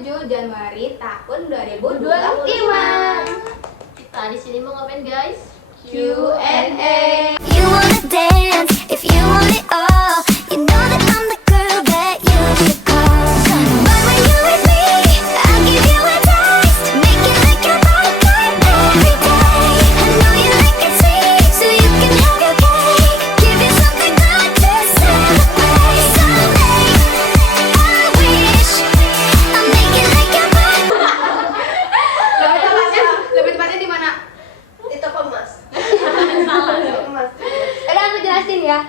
7 Januari tahun 2025. Kita di sini mau ngapain guys? Q&A. You wanna dance if you want it all. You know that I'm the girl that you should call. But when you're with me, I give you a taste. Make it like your bodyguard every day. I know you like it sweet, so you can have your cake. Give you something good to celebrate. Someday, I wish I'll make it like your bodyguard. Lebih tepatnya di mana? Di toko emas. Salah. Toko emas. Udah aku jelasin ya.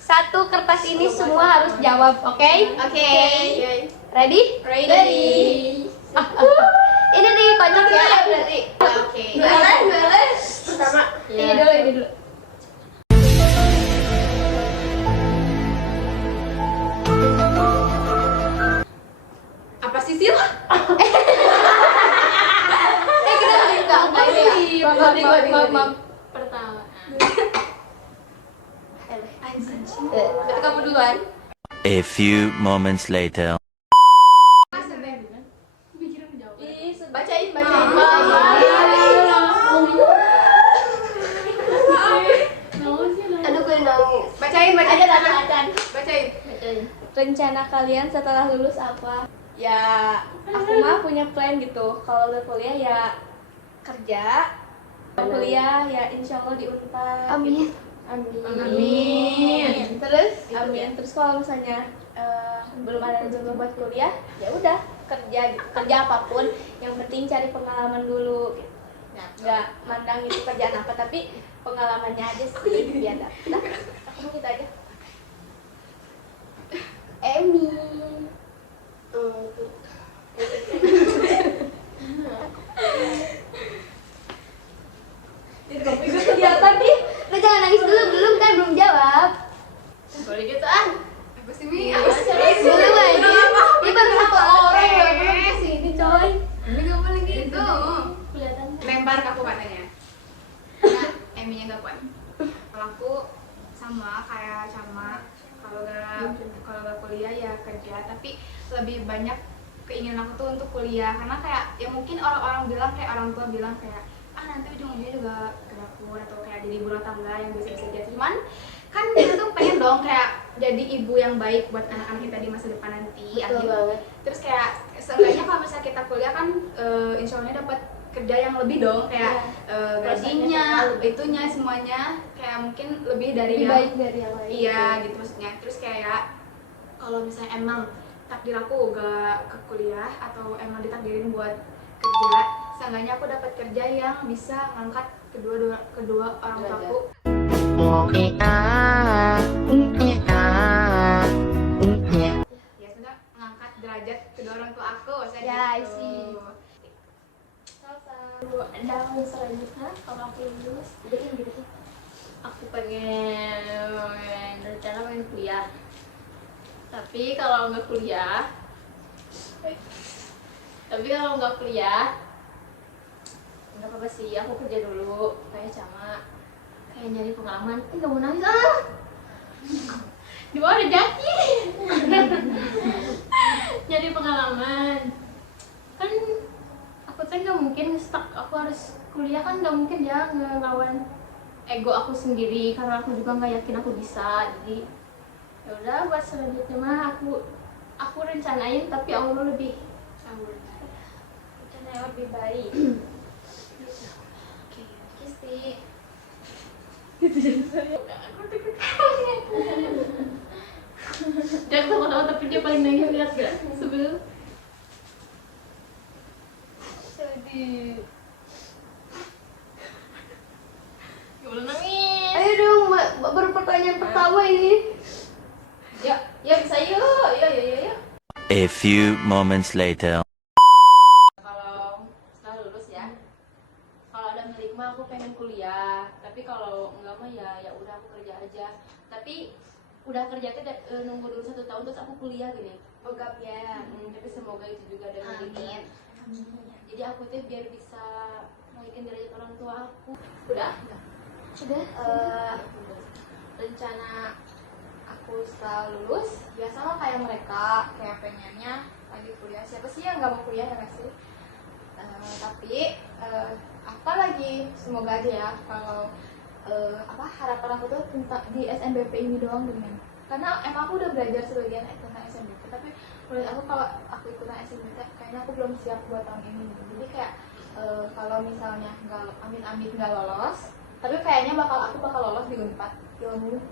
Satu kertas ini semua harus jawab, oke? Oke. Ready? Ready. Ini nih kocok ya. Berarti. Oke. Duelen. Pertama. Ini dulu. Apa sih Sil? Maaf. Pertama. Berarti kamu duluan. A few moments later. Bacain. Aduh, gue nangis. Bacain. Bacain. Rencana kalian setelah lulus apa? Ya, aku mah punya plan gitu. Kalau udah kuliah ya kerja. Kalau kuliah ya insya Allah di Unpad. Amin. Amin. Terus? Amin. Terus kalau misalnya belum ada rezeki buat kuliah, ya udah kerja apapun. Yang penting cari pengalaman dulu. Nggak mandang itu kerjaan apa, tapi pengalamannya aja sih biar dapet. Aku gitu aja. Emi. Kelihatan nih. Lu jangan nangis dulu, belum jawab. Boleh gitu ah. Apa sih Mi? Apa sih? Belum aja. Ini baru satu orang ya. Eh, Sini coy. Ini gak boleh gitu. Kelihatan. Lempar ke aku katanya. Karena Eminya gak kuat. Kalau aku sama kayak kalau gak kuliah ya kerja, tapi lebih banyak keinginan aku tuh untuk kuliah karena kayak ya mungkin orang tua bilang kayak nanti ujung-ujungnya juga ke dapur atau kayak jadi ibu rumah tangga yang biasa-biasa aja. Cuman kan kita tuh pengen dong kayak jadi ibu yang baik buat anak-anak kita di masa depan nanti. Betul banget. Terus kayak seenggaknya kalau misalnya kita kuliah kan insya Allah dapat kerja yang lebih dong kayak gajinya, itunya semuanya kayak mungkin lebih dari Lebih yang baik dari yang lain. iya gitu maksudnya. Terus kayak kalau misalnya emang takdir aku gak ke kuliah atau emang ditakdirin buat kerja, seenggaknya aku dapat kerja yang bisa ngangkat kedua orang tuaku. Ya sebenarnya ngangkat derajat kedua orang tua aku, saya Ya, I gitu. see. Dan selanjutnya kalau aku lulus, Bikin gitu tuh. Aku pengen rencana pengen kuliah. Tapi kalau nggak kuliah, nggak apa-apa sih. Aku kerja dulu kayak kayak nyari pengalaman. Nggak mau nangis ah. Di bawah ada jaki. Nyari pengalaman. Kan aku tuh nggak mungkin stuck. Aku harus kuliah kan nggak mungkin ya ngelawan ego aku sendiri karena aku juga nggak yakin aku bisa. Jadi ya udah buat selanjutnya mah aku rencanain tapi Allah lebih rencana yang lebih baik. Kisti. Jangan tahu tapi dia paling nangis, lihat gak sebelum Sedih. gak boleh nangis. Ayo dong, baru pertanyaan pertama ini. Ya bisa yuk. A few moments later. Kalau setelah lulus ya, kalau ada milik mah aku pengen kuliah, tapi kalau enggak mah ya udah aku kerja aja. Tapi udah kerja tuh nunggu dulu 1 tahun terus aku kuliah gini. Bogap ya. Tapi semoga itu juga ada miliknya. Jadi aku tuh biar bisa naikin derajat orang tua aku. Udah. Rencana aku setelah lulus ya sama kayak mereka, kayak pengennya lagi kuliah. Siapa sih yang nggak mau kuliah ya nggak sih? Tapi apa lagi, semoga aja ya kalau harapan aku tuh tentang di SNBP ini doang dengan, karena emang aku udah belajar sebagian tentang SNBP, tapi menurut aku kalau aku ikutan SNBP kayaknya aku belum siap buat tahun ini gitu. Jadi kayak kalau misalnya nggak amit-amit nggak lolos, tapi kayaknya aku bakal lolos di Unpad ilmu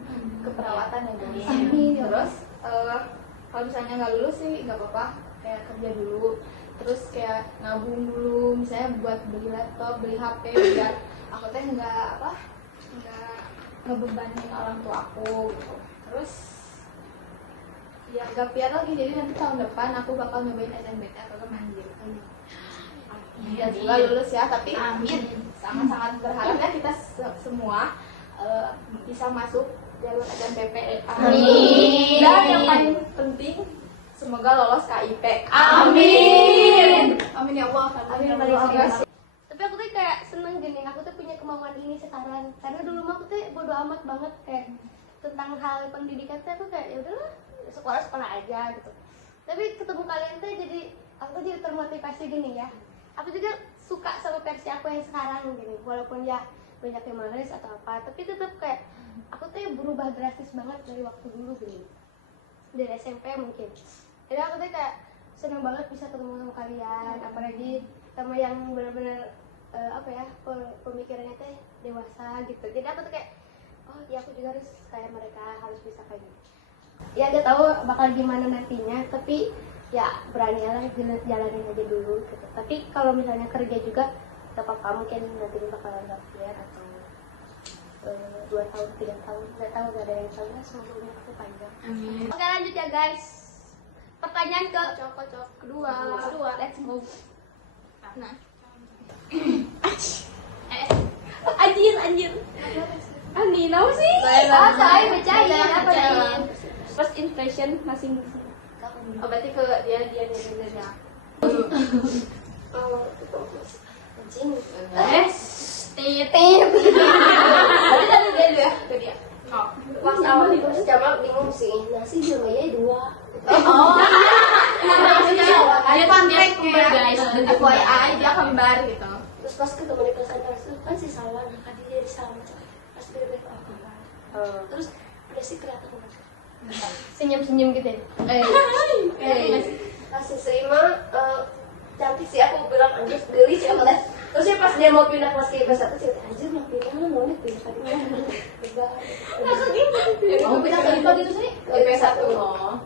keperawatan ya guys. Terus kalau misalnya nggak lulus sih nggak apa-apa, kayak kerja dulu, terus kayak nabung dulu, misalnya buat beli laptop, beli HP, biar aku teh nggak ngebebanin orang tua aku gitu. Terus ya gak piar lagi, jadi nanti tahun depan aku bakal nyobain SNBT atau mandiri. Ya semoga lulus ya, tapi amin, sangat-sangat berharap ya kita semua bisa masuk jalur SNBP. Amin. Dan yang paling penting semoga lolos KIP. Amin. Amin ya Allah. Amin ya Allah. Tapi aku tuh kayak seneng gini, aku tuh punya kemauan ini sekarang. Karena dulu mah aku tuh bodo amat banget kayak tentang hal pendidikan tuh aku kayak ya udahlah sekolah aja gitu. Tapi ketemu kalian tuh jadi aku tuh jadi termotivasi gini ya. Aku juga suka sama versi aku yang sekarang gini, walaupun ya banyak yang males atau apa, tapi tetap kayak aku tuh berubah drastis banget dari waktu dulu gini, dari SMP mungkin. Jadi aku tuh kayak seneng banget bisa ketemu sama kalian, apalagi sama yang benar-benar pemikirannya teh dewasa gitu. Jadi aku tuh kayak oh ya aku juga harus kayak mereka, harus bisa kayak gitu. Ya gak tahu bakal gimana nantinya, tapi ya berani lah jalanin aja dulu gitu. Tapi kalau misalnya kerja juga gak apa-apa, mungkin nanti bakalan gapir atau 2 tahun 3 tahun, gak tahu, gak ada yang tahu lah, semoga umur aku panjang. Amin. Oke lanjut ya guys, pertanyaan ke kedua. Let's go. Nah anjir Ani, tahu sih? Saya bacain apa nih? First impression masing-masing. Oh, berarti ke dia ya. Anjing. Tit. Tapi tadi dia dulu ya, ke dia. Oh. Pas awal itu Jamal bingung sih, nasi jamanya 2. Oh. Ada kontaknya guys. FYI dia kembar gitu. Terus pas ketemu di kelas kan si Salwan, kan dia di Salwan. Pas dia bilang apa? Terus ada si kelihatan banget. Senyum-senyum gitu ya. Pas si Srima cantik sih, aku bilang anjir geli sih apa teh. Terus ya pas dia mau pindah kelas ke IPS 1 sih, anjir mau pindah mau nih pindah tadi. Oh, pindah ke IPA gitu sih? Ke IPS 1. Oh.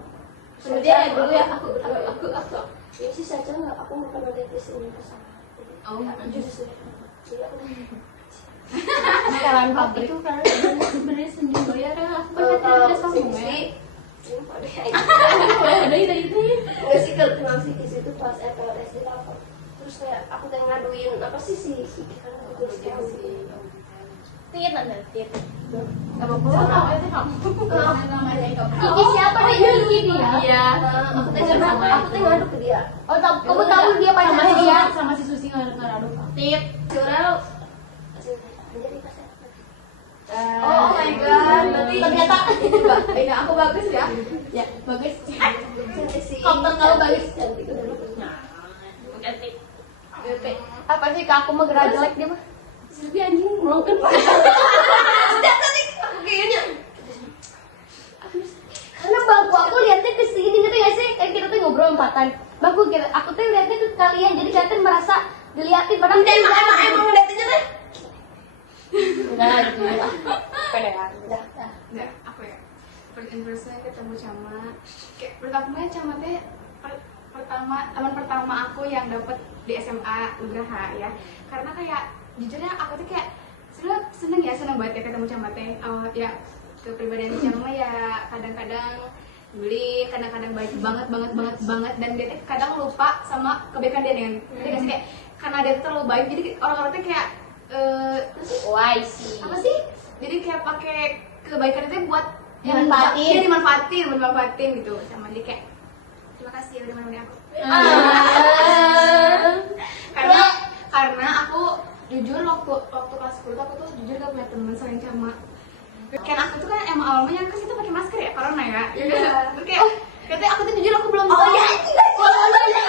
Sama dia ya dulu ya aku. Ya sih saja nggak, aku mau pernah lihat di sini kesana. Oh, Anjir sih. Jadi aku Sekarang pabrik. itu karena sebenarnya senyum ya kan aku kalau kan sih ada itu. nggak sih kalau kenal si Kis itu pas FLS di apa. Terus kayak aku teh ngaduin apa sih si kan aku terus tahu sih. Tit nanti tit. Apa pula namanya sih kamu? Namanya kamu. Kiki siapa deh Kiki dia? Iya. Aku teh ngadu ke dia. Oh, kamu tahu dia pacar dia? Sama si Susi ngaduk. Tit. Curel. Jadi pas Oh my god, berarti Ternyata ini aku bagus ya. ya bagus. cantik sih. Konten kamu bagus. Cantik. Cantik. Apa sih kak, aku mah gerak jelek dia mah. Tapi anjing broken. Aku kayaknya karena bangku aku lihatnya ke sini gitu ya sih, kayak kita tuh ngobrol empatan. Bangku aku tuh lihatnya ke kalian, jadi kalian merasa dilihatin padahal emang ngeliatinnya deh. Udah gitu lah. Pedean. Udah. Enggak, aku ya. First impression ketemu Cama. Kayak pertama Cama teh teman pertama aku yang dapet di SMA Nugraha ya. Karena kayak jujurnya aku tuh kayak seneng banget ya ketemu Cama teh. Ya kepribadian Cama ya kadang-kadang nyebelin, kadang-kadang baik banget dan dia tuh kadang lupa sama kebaikan dia dengan. Jadi nggak sih kayak karena dia tuh terlalu baik jadi orang-orang tuh kayak Why sih? apa sih? Jadi kayak pakai kebaikan itu buat Dimanfaatin. dimanfaatin gitu. Sama dia kayak terima kasih ya udah menemani aku. Karena aku jujur waktu kelas 10 aku tuh jujur gak punya teman selain Cama. Kan aku tuh kan emang awalnya ke situ pakai masker ya corona ya. Terus kayak Katanya aku tuh jujur aku belum Oh tahu. ya, itu guys, corona ya.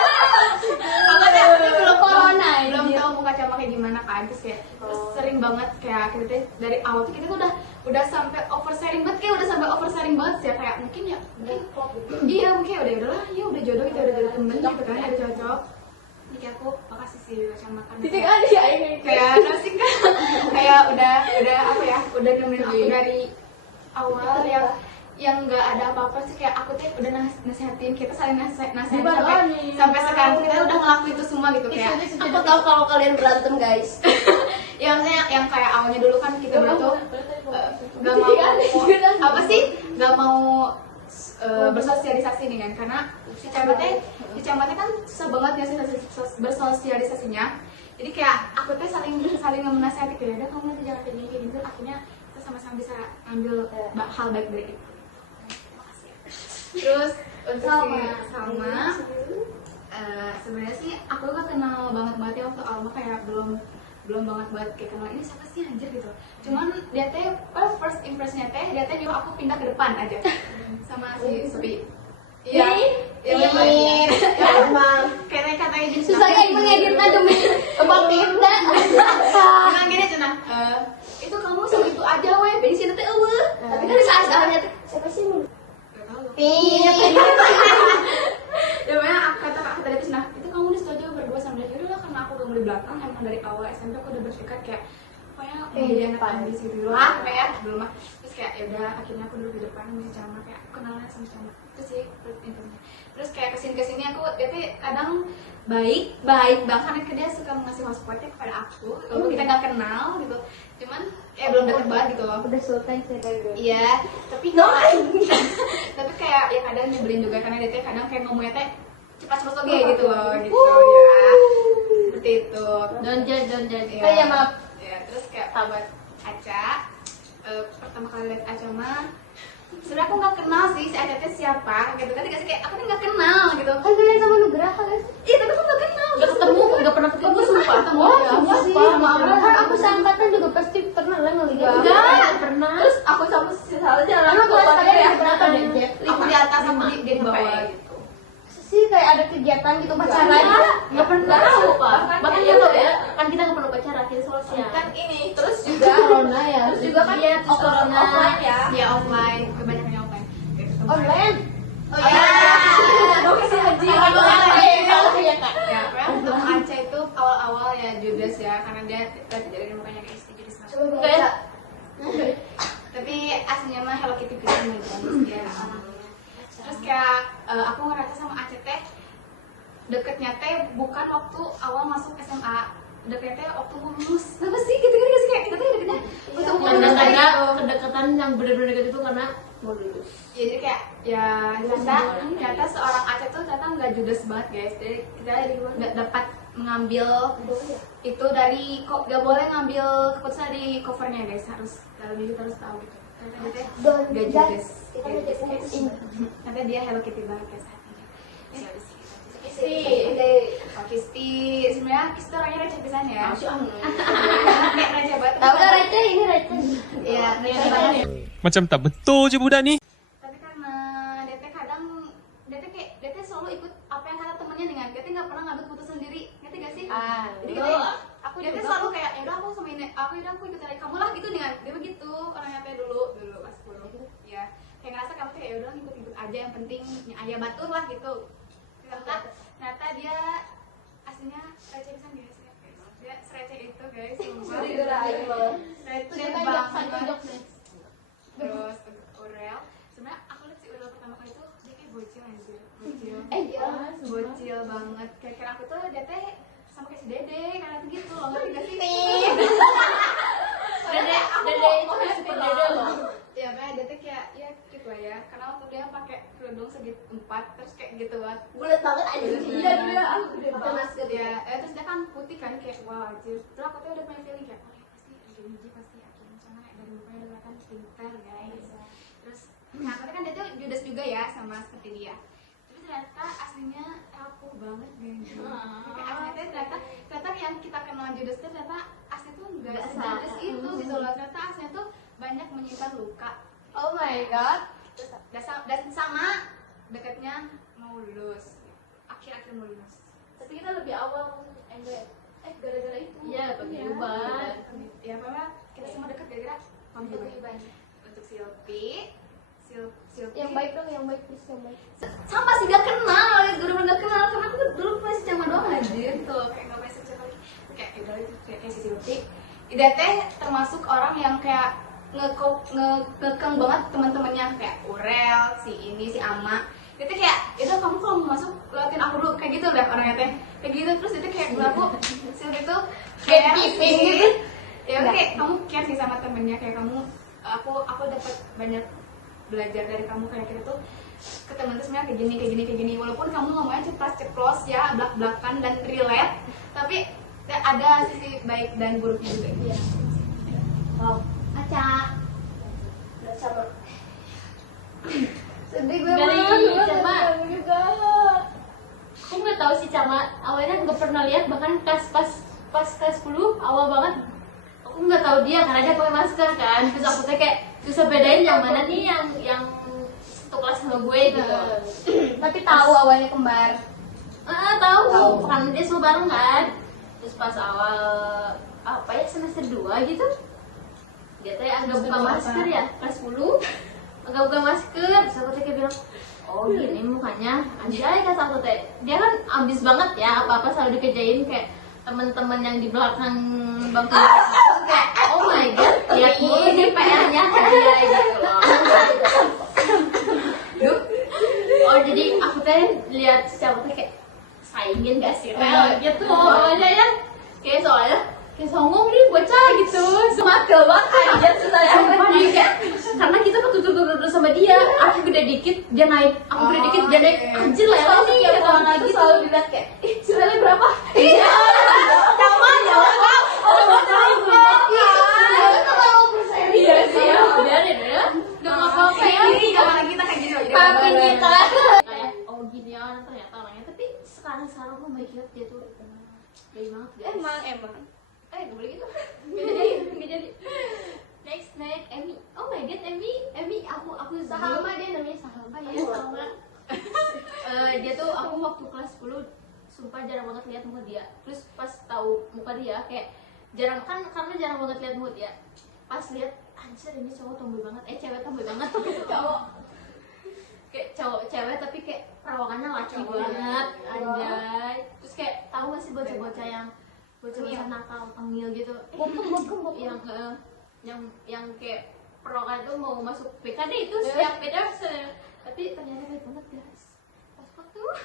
Aku tuh belum Corona, belum anjir. tahu muka Cama kayak gimana kan. Terus kayak terus sering banget kayak kita tuh dari awal tuh kita tuh udah sampai oversharing banget, kayak udah sampai oversharing banget sih ya, kayak mungkin ya iya mungkin ya udahlah ya udah jodoh gitu, udah jodoh temen gitu kan, udah cocok. Jadi aku makasih sih Cama kan. Titik aja ya ini. Kayak nasi kan kayak udah apa ya, udah nemenin aku dari awal yang nggak ada apa-apa sih, kayak aku tuh udah nasihatin, kita saling nasihatin sampai sekarang tuh kita udah ngelakuin itu semua gitu kayak Aku tahu kalau kalian berantem guys. ya maksudnya yang kayak awalnya dulu kan kita berdua tuh nggak mau apa sih, nggak mau bersosialisasi nih kan, karena si camatnya kan susah banget ya sih bersosialisasinya. Jadi kayak aku tuh saling menasihati kayak udah kamu nanti jangan kayak gini gitu, akhirnya kita sama-sama bisa ambil hal baik dari itu. Terus untuk sama sebenarnya sih aku gak kenal banget ya waktu awal, kayak belum banget kayak kenal ini siapa sih anjir gitu. Cuman dia teh pas first impressionnya teh dia teh nyuruh aku pindah ke depan aja sama si Sophie. Iya. Iya emang. Katanya jadi Susah kayak mengeditnya demi tempat kita. bilang gini Cina, itu kamu sama itu aja weh, bensin teh eueuh. Tapi kan saat sekarangnya siapa sih? Iya. Ya makanya aku tadi tuh itu kamu di situ aja berdua sama dia. Udah lah, karena aku udah mulai belakang, emang dari awal SMP aku udah bertekad kayak pokoknya mau jadi anak kandis gitu lah kayak belum mah. Terus kayak ya udah akhirnya aku duduk di depan sama Cama, kayak aku kenalan sama Cama. Itu sih intinya. Terus kayak kesini aku dia tuh kadang baik bahkan dia suka ngasih hotspotnya kepada aku walaupun kita nggak kenal gitu, cuman ya belum deket banget gitu loh. Udah sultan sih dari dulu. Iya, tapi tapi kayak ya kadang nyebelin juga karena dia teh kadang kayak ngomongnya teh cepat oke gitu loh, gitu ya. Seperti itu. Don't judge. Iya. Ya, maaf. Ya, terus kayak buat Aca, pertama kali lihat Aca mah sebenarnya aku nggak kenal sih si Aca teh siapa gitu kan, dikasih kayak aku nih nggak kenal gitu. Kan kalian sama Nugraha kan? Iya, tapi aku nggak kenal. Nggak pernah ketemu sumpah. Iya sih. Kan aku seangkatan juga pasti pernah lah ngelihat. Enggak. Pernah. Terus aku sama si Saleh jalan. Emang kelas kalian berapa deh, Jeff? Aku di atas sama dia di bawah gitu. Sih kayak ada kegiatan gitu pacaran. Nggak pernah sumpah. Bahkan ya lo ya, kan kita nggak pernah pacaran, kita sosial. Kan ini terus juga Corona ya. terus juga kan Iya, terus corona. offline ya. Iya, offline, kebanyakan offline. Kayak ketemu. Online. Oh iya. Oke sih haji. Ya, Ya. pokoknya ketemu Aca itu awal-awal ya judes ya, karena dia dari mukanya kayak jadi sama. Enggak ya? Tapi aslinya mah Hello Kitty pisan gitu ya. Terus kayak aku ngerasa sama Aca teh deketnya teh bukan waktu awal masuk SMA, deketnya waktu mau lulus. Kenapa sih gitu sih kayak kita tuh deketnya waktu mau lulus Karena aja. kedekatan yang benar-benar dekat itu karena mau lulus. Ya, jadi kayak ya ternyata seorang Aca tuh ternyata nggak judes banget guys. Jadi kita nggak dapat mengambil itu dari kok nggak boleh ngambil keputusan dari covernya guys, harus dalam itu harus tahu gitu. Ternyata dia nggak judes. Ternyata dia Hello Kitty banget guys hatinya. Kisti, sebenarnya Kisti orangnya receh pisan ya. Kayak receh banget. Tahu kan receh ini receh. Iya, receh banget. Macam tak betul je budak ni. Tapi karena dia teh selalu ikut apa yang kata temennya dengan dia teh nggak pernah ngambil keputusan sendiri, ngerti gak sih? Jadi dia teh selalu kayak ya udah aku sama ini, aku ikut cari kamu lah gitu dengan dia begitu orangnya teh dulu pas 10 ya kayak ngerasa kamu tuh ya udah ikut aja yang penting ayah batur lah gitu. Ternyata dia aslinya receh pisan guys. Dia sereceh itu guys. Receh banget. Terus Urel, sebenarnya aku lihat si Urel pertama kali tuh dia kayak bocil anjir, bocil banget. Kayak kira aku tuh dia teh sama kayak si Dede, karena tuh gitu loh, ngerti gak sih? Dede itu super dede loh. Ya kayak dia teh kayak ya gitu lah ya, karena waktu dia pakai kerudung segi 4 terus kayak gitu banget. Bulat banget aja. Iya dia, aku gede banget. Ya, terus dia kan putih kan kayak wah anjir. Terus aku tuh udah punya feeling kayak oh ya pasti Akin pasti Akin, soalnya kayak dari mukanya udah kelihatan pintar guys. Terus nah tapi kan dia tuh judes juga ya sama seperti dia. Tapi ternyata aslinya aku banget guys. Kayak aslinya ternyata yang kita kenal judes tuh ternyata asli tuh enggak sejudes itu gitu loh. Ternyata aslinya tuh banyak menyimpan luka. Oh my god. Dan sama dekatnya mau lulus, akhir-akhir mau lulus. Tapi kita lebih awal enggak gara-gara itu. Iya, paguyuban. Ya apa kita semua dekat gara-gara paguyuban. Untuk Silpi Yang baik dong, yang baik please, yang baik. sama sih gak kenal, bener-bener gak kenal karena aku dulu masih cuma doang aja tuh kayak nggak masih siapa lagi kayak udah itu kayak si Silpi. Ida teh termasuk orang yang kayak ngekeng banget teman-temannya kayak Urel, si ini, si Ama. Dia tuh kayak, itu kamu kalau mau masuk lewatin aku dulu kayak gitu udah orangnya teh kayak gitu terus itu kayak aku Silpi tuh kayak gitu. Ya udah kayak kamu care sih sama temennya kayak kamu aku dapat banyak belajar dari kamu kayak gitu tuh ke temen tuh sebenarnya kayak gini walaupun kamu ngomongnya ceplos ya belak-belakan dan relate tapi ada sisi baik dan buruknya juga. Iya. Wow, Aca. Udah sabar. Sedih gue Dari banget. Cama. Aku juga. Aku nggak tahu sih Cama, awalnya nggak pernah lihat bahkan pas kelas 10 awal banget. Aku nggak tahu dia karena dia pakai masker kan. Terus aku tuh kayak susah bedain yang mana nih yang satu kelas sama gue gitu. Tapi tahu awalnya kembar. Tahu karena dia semua bareng kan. Terus pas awal apa ya semester 2 gitu, dia tuh agak buka masker ya kelas 10 agak buka masker. Terus aku tuh kayak bilang, oh gini mukanya anjay kata aku teh. Dia kan ambis banget ya, apa-apa selalu dikerjain kayak teman-teman yang di belakang bangku itu kayak oh my god, lihat mulu nih PR-nya dia gitu loh. Oh jadi aku teh lihat siapa teh kayak saingin gak sih Rel gitu awalnya ya, kayak soalnya kayak songong nih bocah gitu, semakel banget aja susah ya kayak karena kita ketutup sama dia, aku gede dikit dia naik, aku gede dikit dia naik, anjir Lele nih Yang kata lagi gitu. selalu dilihat kayak, Ih, si Lele berapa? iya. Sama ya, Iya sih ya. biarin ya, gak apa-apa ya. Kalau kita kayak gitu jadi Tapi bareng. kita. Kayak oh gini orang ternyata orangnya, tapi sekarang oh my god dia tuh baik banget guys. Emang. Gak boleh gitu. Gak jadi. Next, Emmy. Oh my god, Emmy, aku Sahalma dia namanya Sahalma ya. Salma. Dia tuh aku waktu kelas 10 sumpah jarang banget lihat muka dia. Terus pas tahu muka dia kayak jarang kan karena jarang banget lihat muka dia. Pas lihat anjir ini cowok tomboy banget. Cewek tomboy banget. Cowok kayak cowok cewek tapi kayak perawakannya laki banget anjay. Terus kayak tahu gak sih bocah-bocah yang bocah-bocah nakal tengil gitu. Bokem. Yang kayak perawakan itu mau masuk PKD itu siap beda tapi ternyata baik banget guys. Pasport tuh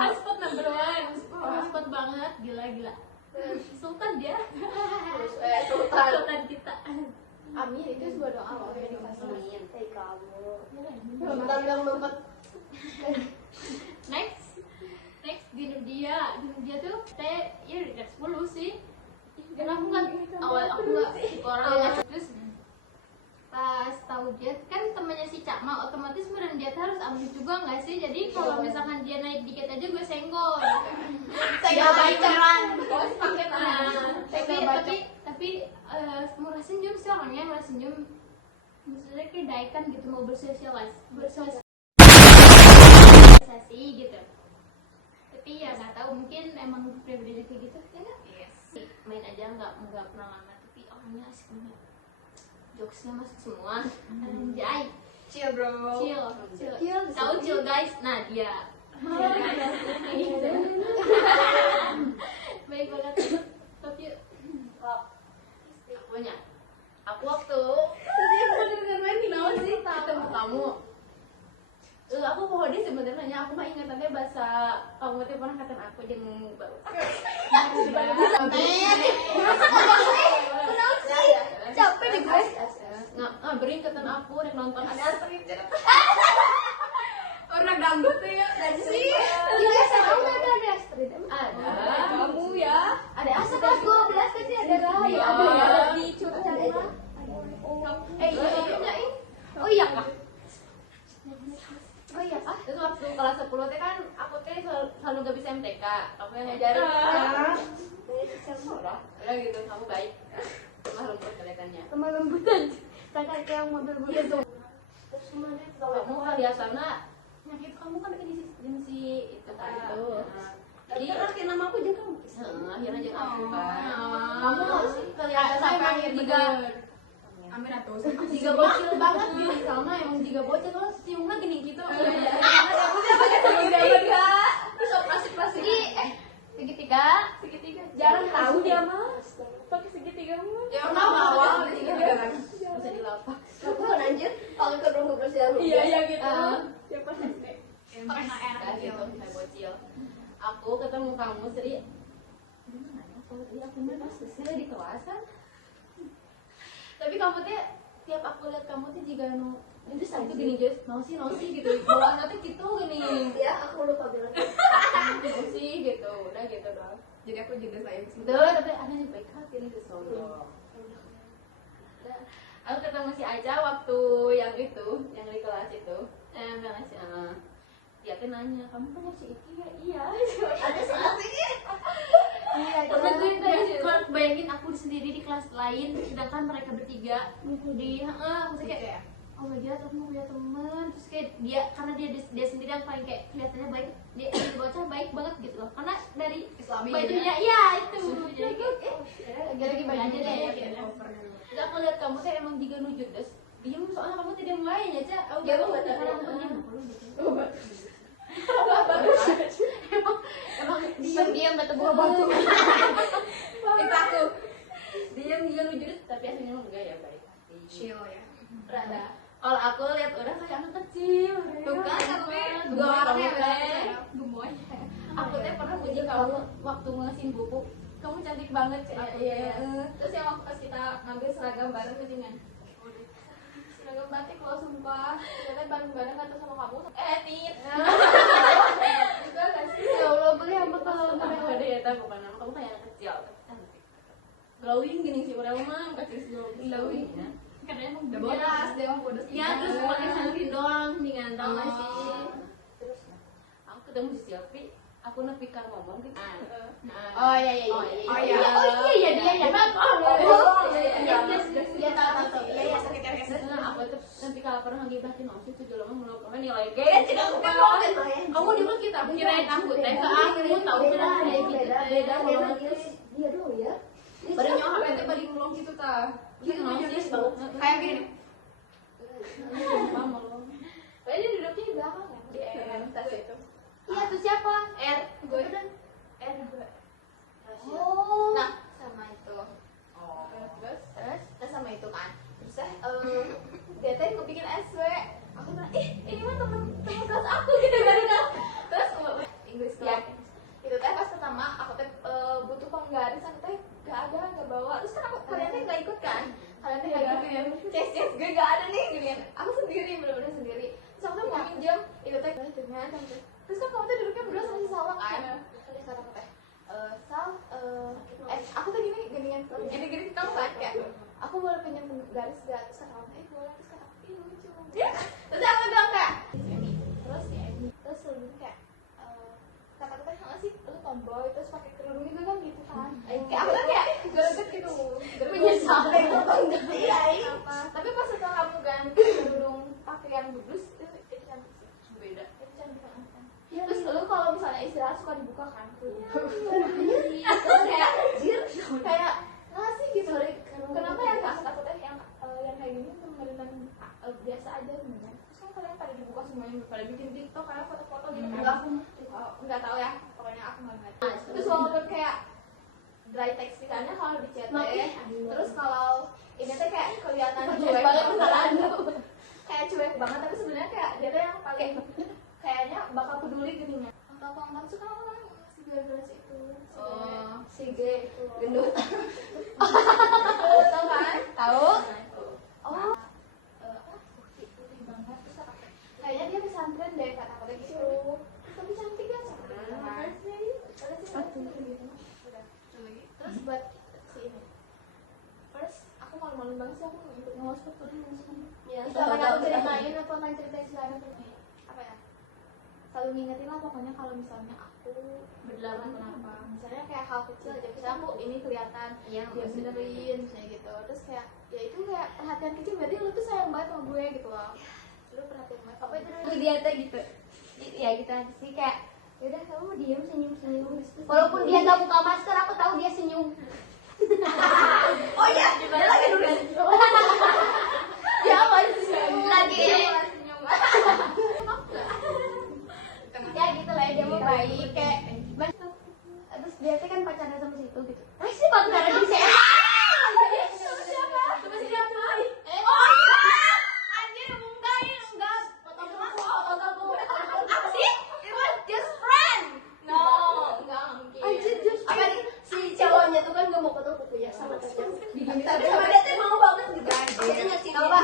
pasport number one, pasport banget, gila Sultan dia. Sultan kita. Amin itu sebuah doa loh yang dikasih. Amin. Kamu. Belum. Next Dino dia tuh teh ya di kelas 10 sih. Karena aku nggak awal aku nggak orang terus pas tahu dia kan temannya si Cakma, otomatis beneran dia tuh harus ambil juga nggak sih? Jadi kalau misalkan dia naik dikit aja gue senggol. Saya bacaran. Tapi murah senyum sih orangnya, murah senyum. Maksudnya kayak daikan gitu, mau bersosialisasi gitu. Tapi ya nggak tahu, mungkin emang pribadi kayak gitu ya nggak? Yes. Main aja nggak pernah lama, tapi orangnya asik banget. Jokesnya masuk semua. Anjay. Chill bro. Chill. Tahu chill guys? Nah dia. Baik banget. Tapi aku waktu ketemu kamu. Aku mau dia sebenarnya aku mah ingatannya bahasa kamu tuh pernah kata aku jeung baru. Capek deh gue. Beri kata aku rek nonton Orang dangdut tuh ya. Sih. Iya, sama ada Astrid. ada. Kamu ya. Ada Astrid kelas 12 kan sih ada lah. Iya, Ada di Curcana. Oh iya kak. Oh iya kak. Terus waktu kelas 10 teh kan aku teh selalu gak bisa MTK. Kamu yang ngajarin. Udah gitu, kamu baik. Cuma lembut kelihatannya. Lemah lembutan. Kakak yang mobil bulan tuh. Terus gimana itu? Kamu kan biasanya yang itu kamu kan di si itu kan itu. Jadi Jadi kan nama aku juga kamu. akhirnya jangan aku kan. Oh. Kamu kelihatan Sampai emang akhir juga Amin atuh. jika bocil banget gini sama emang jika bocil kan ciumnya gini gitu. Terus operasi plastik segitiga Jarang tahu tahu dia mas pakai segitiga mah Ya pernah awal tiga kan. bisa dilapak. Aku kan anjir kalau kedua ngobrol sih iya gitu Ah. ya pas SD Pernah enak Kan gitu. gitu kayak bocil. Aku ketemu kamu Sri. Di mana ya? Kalau tadi aku main pas Sri di kelas kan. Tapi kamu teh tiap aku lihat kamu teh juga itu satu gini just nosi gitu. Bawaan teh gitu gini. ya aku lupa bilang. Nosi gitu. Udah gitu doang. Jadi aku juga sayang sih. Betul, tapi aneh baik hati nih ke Solo. Aku ketemu si Aca waktu yang itu, yang di kelas itu. Bilang sih, dia tuh nanya, kamu punya si Iki ya? Iya. Ada salah sih. iya Karena gue kalau bayangin aku sendiri di kelas lain sedangkan mereka bertiga di aku tuh kayak oh my god aku punya teman terus kayak dia karena dia sendiri yang paling kayak kelihatannya baik dia bocah baik banget gitu loh karena dari Islami bajunya iya itu jadi kayak lagi belajar deh gitu. Terus aku lihat kamu tuh emang juga nujut des. Diem soalnya kamu tidak mulai ya, Ca. Oh, Dia baru mau ada datang. emang diam kata Oh, batu Itu aku diam juga nujut tapi aslinya emang enggak ya baik hati. chill ya. Rada. Kalau aku lihat orang kayak anak kecil. Tuh kan kamu Gemoy kamu ya teh. gemoy. Aku teh pernah puji kamu waktu ngasihin buku. Kamu cantik banget sih. iya terus yang waktu pas kita ngambil seragam bareng jadinya seragam batik lo sumpah kita bareng-bareng kata sama kamu Tit juga gak sih Ya Allah beli apa kalau Kamu ada ya tahu bukan nama kamu kayak anak kecil tapi cantik. Glowing gini sih orang mah kecil glowing ya. karena emang Udah bodas, dia mah bodas. ya terus pakai sunscreen doang dengan tau gak sih Terus aku ketemu si Silvi, aku nepikan ngomong gitu. oh iya iya Oh, iya iya. oh iya dia ya Dia tahu iya ya sakit ya guys. Nah, aku tuh nanti kalau pernah ngibahin sih tuh lama belum pernah nilai Kan kayak tidak aku kan mau kan ya. kamu dulu kita kirain aku teh ke aku tahu kira kayak gitu beda teh beda kalau beda dia dulu ya. Baru nyawa HP teh balik ngulung gitu tah. gitu sih banget Kayak gini. sumpah malu. Kayaknya dia duduknya di belakang ya di tas itu Iya tuh siapa? R gue dan R gue oh. nah sama itu Oh. terus sama itu kan terus dia teh gue bikin SW aku bilang ini mah temen kelas aku gitu kan terus Inggris ya itu teh pas pertama aku teh butuh penggaris aku teh gak bawa terus kan aku kalian teh gak ikut kan kalian teh gak ikut yes gue gak ada nih gini aku sendiri bener-bener sendiri terus aku tuh mau minjem itu teh dengan terus kan kamu tuh duduknya berdua sama si Salma kan terus kata aku teh Sal, aku tuh gini kamu kan kayak aku boleh pinjam garis gak? Terus kata kamu, boleh. Terus kata aku, lucu terus aku bilang kayak terus ya terus lebih kayak kata aku teh sih lu tomboy terus pakai kerudung juga kan gitu kan kayak aku kan kayak greget gitu Menyesal iya. apa tapi pas setelah kamu ganti kerudung pakai yang bagus itu cantik sih Beda. itu cantik banget kan terus lu kalau misalnya istirahat suka dibuka kan kayak kayak nggak sih gitu kenapa ya nggak aku teh yang kayak gini pemerintahan biasa aja sebenarnya terus kan kalian pada dibuka semuanya pada bikin TikTok kayak foto-foto gitu enggak aku nggak tahu ya pokoknya aku nggak ngeliat terus walaupun kayak dry text pisannya kalau di chat terus kalau ini teh kayak kelihatan cuek banget kesalahan kayak cuek banget tapi sebenarnya kayak dia tuh yang paling kayaknya bakal peduli gini nya kalau kamu suka apa kan si garis itu si G itu gendut tahu kan tahu oh putih banget terus kata aku, kayaknya dia pesantren deh kata aku gitu tapi cantik kan terus buat si ini terus aku malu-malu banget sih aku untuk ngewas foto dulu Ya, itu akan aku ceritain aku akan ceritain sekarang apa ya selalu ngingetin lah pokoknya kalau misalnya aku berlawan kenapa misalnya kayak hal kecil aja misalnya aku ini kelihatan Iya, dia benerin misalnya gitu terus kayak ya itu kayak perhatian kecil berarti lu tuh sayang banget sama gue gitu loh lu perhatiin banget apa itu namanya dia teh gitu ya gitu aja sih kayak yaudah kamu diam senyum walaupun dia nggak buka masker aku tahu dia senyum. Oh iya dia lagi nulis dia apa senyum lagi ya gitu lah ya, dia mau baik kayak terus dia tuh kan pacaran sama situ gitu sih pacaran di sini sama siapa anjir enggak apa sih it was just friend no enggak mungkin anjir just apa nih si cowoknya tuh kan gak mau ketemu punya sama tapi sama dia tuh mau banget gitu maksudnya sih apa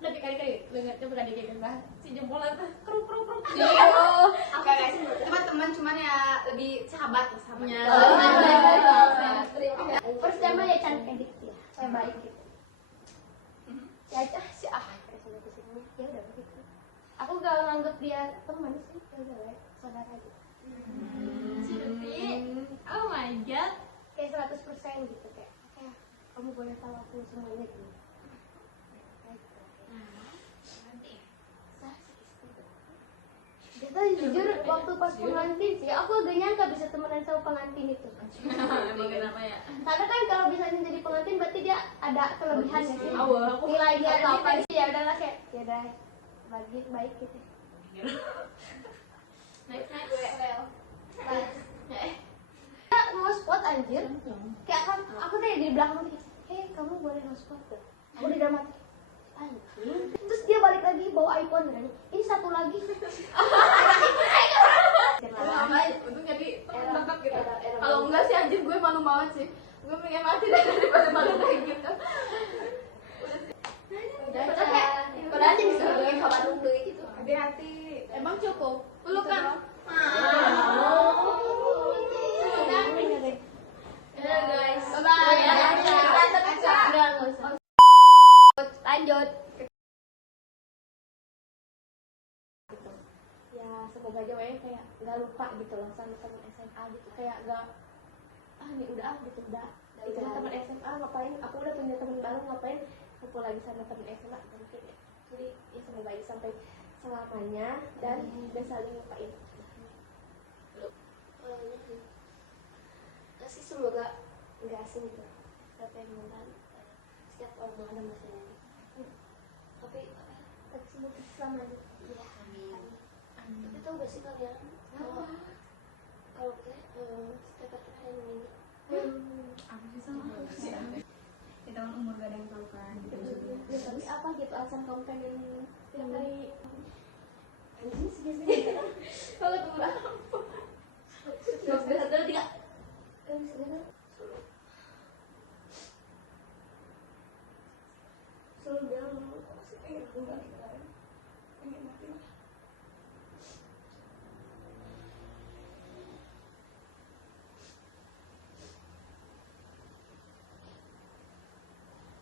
lebih kali-kali lu nggak coba kali kayak gitu si jempolnya tuh kruk Oke guys, teman-teman cuman ya lebih sahabat lah sahabatnya. Pertama ya cantik kayak gitu ya, saya baik gitu. Ya sih ya udah begitu. Aku gak nganggep dia teman sih, ya udah lah, saudara gitu. Oh my god. Kayak 100% gitu kayak kamu boleh tahu aku semuanya gitu. Kita jujur waktu pas pengantin sih, aku agak nyangka bisa temenan sama pengantin itu. Emang kenapa ya? Karena kan kalau misalnya jadi pengantin berarti dia ada kelebihan ya sih. Nilainya atau apa sih ya udahlah kayak ya udah baik gitu. Naik. Ya mau spot anjir. Kayak aku tadi di belakang gitu. Hei kamu boleh mau spot gak? Aku di dalam hati. Anjing. Terus dia balik lagi bawa iPhone kan. Ini satu lagi. Untuk jadi teman dekat gitu. Kalau enggak sih anjir gue malu banget sih. Gue pengen mati daripada malu kayak gitu. Padahal dia bisa ngomongin ke Bandung dulu gitu. Hati-hati. Emang cukup? Pelukan. Udah guys. Bye-bye. Lanjut. Ya semoga aja Wei kayak nggak lupa gitu loh sama teman SMA gitu kayak nggak ini udah gitu udah itu teman SMA ngapain aku udah punya teman baru ngapain kumpul lagi sama teman SMA mungkin ya jadi ya semoga aja sampai selamanya dan bisa saling lupain. Sih semoga nggak asing gitu sampai mudah setiap orang ada masalahnya tapi semoga selamanya ya amin. Tapi tau gak sih kalian kalau setiap yang ini Apa sih sama? Kita kan umur gak ada yang tahu kan. ya tapi apa gitu alasan kamu pengen tiap hari anjing segini kalau tuh apa 2, 1, 2, 3 selalu bilang apa sih pengen enggak pengen mati lah.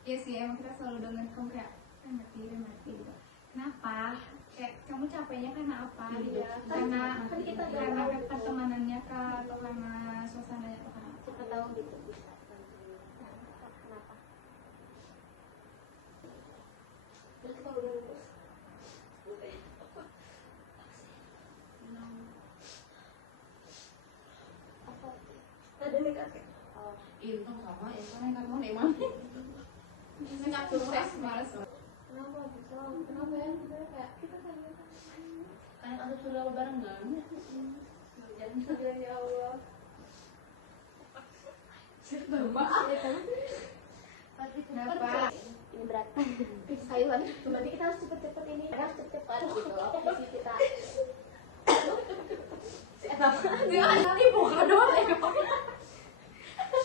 Iya sih, emang kita selalu dengerin kamu kayak mati gitu. Kenapa? Kayak kamu capeknya karena apa? Gitu. Karena pertemanannya kah atau karena suasananya atau karena apa? Siapa tahu gitu bisa bantuin kenapa berarti kalau udah lulus apa ada nih kakek Itu sama, itu yang kamu emang. Nggak sukses, males. kenapa bisa kenapa ya kayak kita tanya Kan ada sudah barengan. jangan ya Allah Kenapa? ini berat sayuran berarti kita harus cepet-cepet ini harus cepet-cepet gitu apa sih kita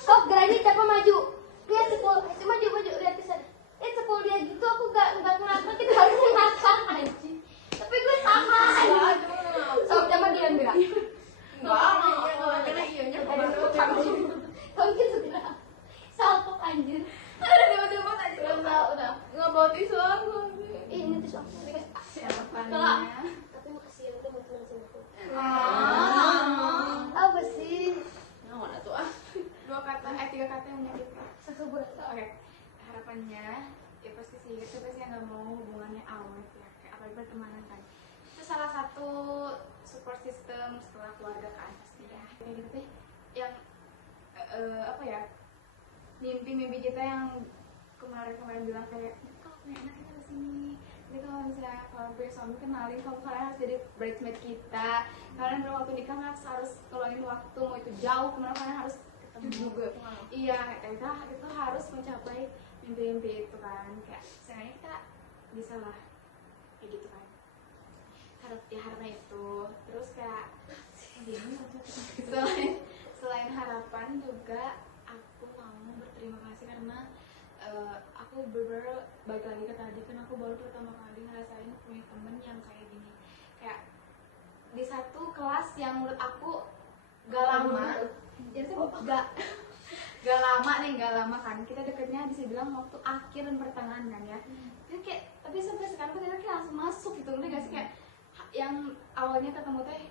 kok Granny siapa maju lihat sepul maju lihat di sana sepul dia gitu aku nggak kenapa kita harus ngakak anjing tapi gue sama sob sama dia enggak Karena ionya kamu gitu tidak salpok anjir udah nggak bawa tisu aku. ini tuh sob Harapannya. tapi makasih ya udah mau teman sama aku Ah. apa sih Nah, mana tuh ah? 3 kata yang menyakitkan. sesuburan Harapannya ya pasti sih kita pasti nggak mau hubungannya awet ya kayak apalagi berteman support system setelah keluarga kan pasti ya. Kayak gitu teh yang apa ya, mimpi-mimpi kita yang kemarin bilang kayak kalau punya anak kita kesini, jadi kalau misalnya kalau punya suami kenalin kalau kalian harus jadi bridesmaid kita, kalian belum waktu nikah harus keluarin waktu, mau itu jauh kemana kalian harus ketemu juga. Iya, kita harus mencapai mimpi-mimpi itu kan, kayak seenggaknya kita bisa lah kayak gitu kan, harapnya itu. Terus kayak selain harapan juga aku mau berterima kasih karena aku bener balik lagi ke tadi kan, aku baru pertama kali ngerasain punya temen yang kayak gini, kayak di satu kelas yang menurut aku gak lama, jadi tuh gak lama kan, kita deketnya bisa bilang waktu akhir dan pertengahan kan ya. Jadi kayak tapi sampai sekarang tuh kita kayak langsung masuk gitu, udah gak sih, kayak yang awalnya ketemu teh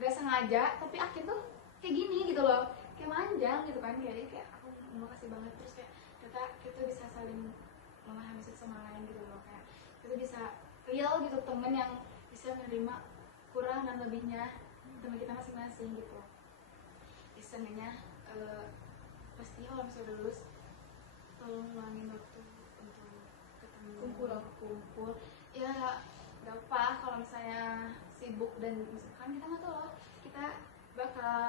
gak sengaja tapi akhir tuh kayak gini gitu loh, kayak manjang gitu kan. Jadi kayak aku makasih banget. Terus kayak kita bisa saling memahami satu sama lain gitu loh, kayak kita bisa real gitu, temen yang bisa menerima kurang dan lebihnya teman kita masing-masing gitu. Istilahnya pasti kalau misalnya lulus tolong luangin waktu untuk ketemu kumpul ya, gak apa kalau misalnya sibuk dan misalkan kita nggak tahu loh kita bakal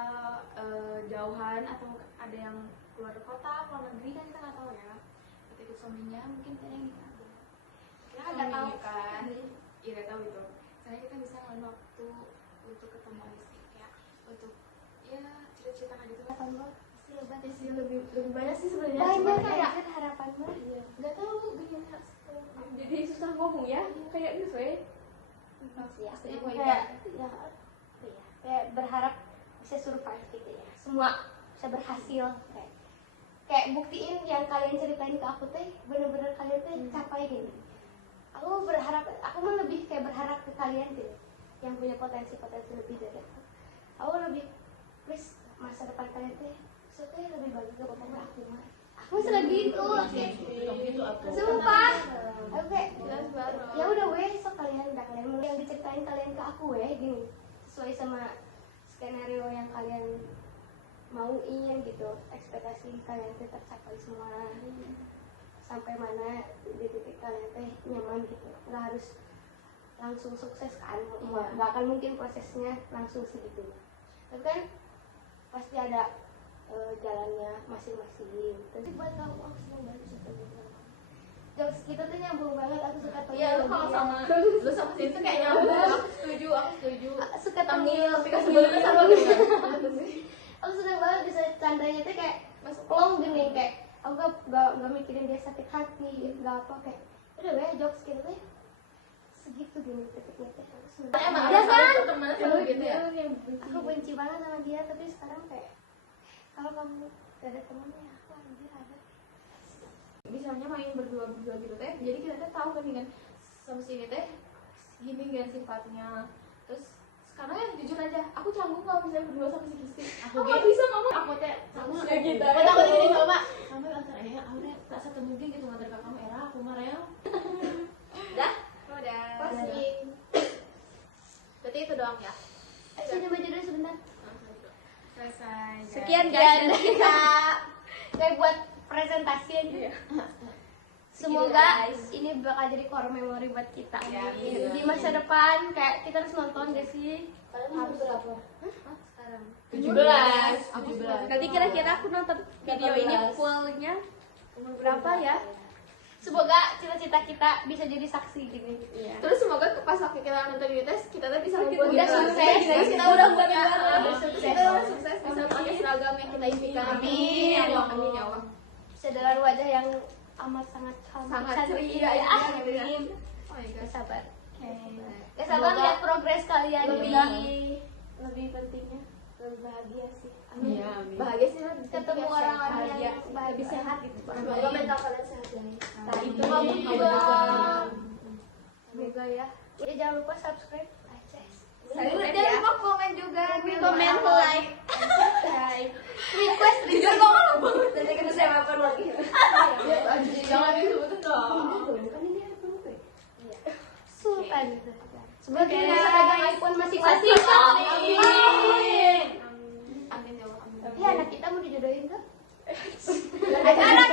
jauhan atau ada yang keluar kota, keluar negeri kan kita nggak tahu ya. Kita ikut suaminya mungkin ada yang nikah, kita nggak tahu kan. Iya nggak tahu itu. Soalnya kita bisa ngeluangin waktu untuk ketemu sih, kayak untuk ya cerita-cerita kayak gitu. Harapan lo pasti lebat Ya sih lebih banyak sih sebenarnya. banyak Cuma kayak harapan lo. nggak tahu gini Jadi susah ngomong ya, kayak gitu ya. Ya, Pastinya gue kayak ya, kayak berharap bisa survive gitu ya, semua bisa berhasil, kayak buktiin yang kalian ceritain ke aku teh bener-bener kalian teh capai gitu. Aku berharap, aku mah lebih kayak berharap ke kalian gitu yang punya potensi lebih dari aku. Aku lebih please masa depan kalian teh maksudnya lebih bagus ke bapak aku mah. Aku segitu, sumpah. Aku kayak ya udah weh, so kalian yang diceritain kalian ke aku weh gini, sesuai sama skenario yang kalian mauin gitu, ekspektasi kalian teh tercapai semua, sampai mana di titik kalian teh nyaman gitu, nggak harus langsung sukses kan, nggak akan mungkin prosesnya langsung segitu, tapi kan pasti ada jalannya masing-masing. Tapi buat kamu aku seneng banget suka jokes kita tuh nyambung banget, aku suka tuh. Iya, lu kalau sama lu sama sini tuh kayak nyambung. Aku setuju. Suka tengil, Tapi sebelumnya sama dengan aku seneng banget bisa candanya tuh kayak plong gini, kayak aku gak mikirin dia sakit hati, gak apa, kayak udah weh jokes kita tuh segitu gini titiknya teh. Aku seneng. emang Ya ada kan? teman sama gitu ya. Aku benci banget sama dia, tapi sekarang kayak kalau kamu gak ada temennya, aku anjir ada. misalnya main berdua gitu teh, jadi kita teh tahu kan dengan sama si ini teh gini kan sifatnya. Terus sekarang ya jujur aja, aku canggung kalau misalnya berdua sama si Kisti. Aku nggak bisa ngomong, aku teh sama gitu. aku gini coba sama antar aku tak satu mungkin gitu ngantar ke kamu era aku mah rel. Dah, Pasti. berarti itu doang ya. Saya coba judul sebentar. Selesai. Sekian guys dari kita. Kayak buat presentasi aja. Semoga ini bakal jadi core memory buat kita. Di masa depan kayak kita harus nonton gak sih? Harus berapa? Sekarang 17. Nanti kira-kira aku nonton video ini fullnya berapa ya? Semoga cita-cita kita bisa jadi saksi gini. Terus semoga pas waktu kita nonton di tes kita tuh bisa ngumpul Udah gitu. sukses, Terus kita udah punya kita udah sukses bisa pakai seragam yang kita impikan. Amin ya Allah. Bisa dengan wajah yang amat sangat ceria ya. Amin. Oh my Gak god. sabar. Gak sabar lihat progres kalian juga. Lebih pentingnya lebih bahagia sih. Amin. Bahagia sih lah Ketemu orang-orang yang Lebih sehat gitu. Semoga mental kalian sehat ya. Nah, itu kamu juga. Semoga ya. Ya jangan lupa subscribe. Jangan lupa komen juga. Komen, like, subscribe. Request Jujur kok malu banget. Nanti kita saya baper lagi. Jangan disebutin dong. Sultan. Semoga kita bisa Oke. pegang iPhone masing-masing. Amin. Amin ya Allah, amin. Iya, anak kita mau dijodohin tuh. Anak